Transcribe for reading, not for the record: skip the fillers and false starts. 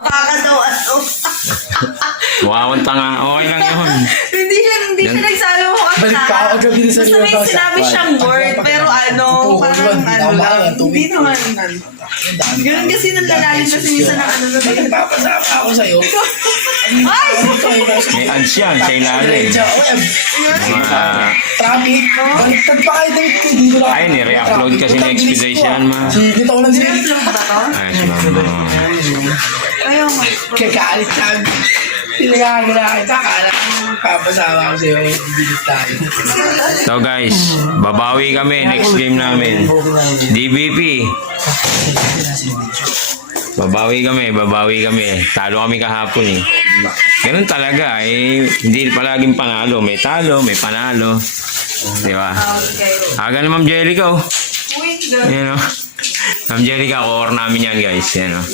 Baka daw ano. Wow, tanga. Okay lang yun. Hindi siya nagsalo ko at Balik pa ako gabi sa basta may sinabi siyang word, pero ano, parang ano lang. Hindi naman ano. Ganun kasi nang lalalim kasi minsan ng ano na Pag nagpapasama ako sa'yo, Ay! May ads yan sa ilalim. Mga... traffic, baliktad pa kayo dito lang. Ay, ni-re-upload kasi na Expedition, ma. Sige, ko lang siya. Serious lang ba to? Ay, mama. Ayaw mo. Kakalit siya. Pinagkakala kita, kala ko papasama ko sa'yo, bilis tayo. So guys, babawi kami next game namin. DBP. Babawi kami. Talo kami kahapon eh. Ganun talaga eh. Hindi palaging panalo. May talo, may panalo. Di ba? Aga na Ma'am Jellica oh. Uy, ganun. Yan oh. Ma'am Jellica, core namin yan guys. Yan oh.